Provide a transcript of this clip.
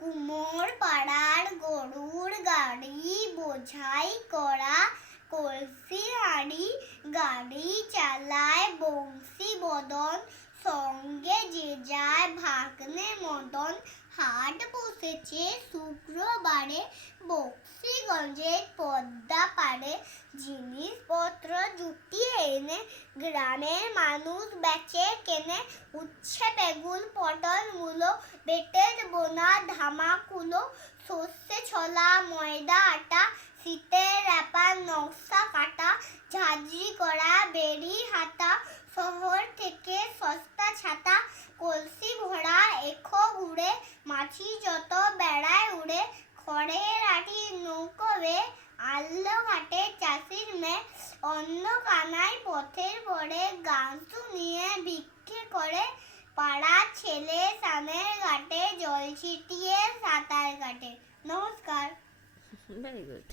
কুমোর পাড়ার গরুর গাড়ি, বোঝাই করা কলসি হাড়ি গাড়ি চালায় বংশী বদন, সঙ্গে যে যায় ভাগ্নে মদন, হাট বসেছে শুক্রবারে বক্সিগঞ্জের পদ্মা পারে জিনিসপত্র জুটিয়ে এনে গ্রামের মানুষ বেচে কেনে উচ্ছে, বেগুন, পটল, মূলো, বেটের বোনা, ধামাকুলো, সর্ষে ছোলা, ময়দা, আটা শীতের র্যাপার নকশা কাটা, ঝাঁঝরি করা বেরি হাতা, শহর থেকে মাছি যত বেড়ায় উড়ে, খড়ের আটি নৌকো বে আল্লো ঘাটে চাষির মেয়ে অন্য কানায় পথের পরে গান শুনিয়ে ভিক্ষে করে পাড়া ছেলে সানের ঘাটে, জল ছিটিয়ে সাঁতার কাটে। নমস্কার। Very good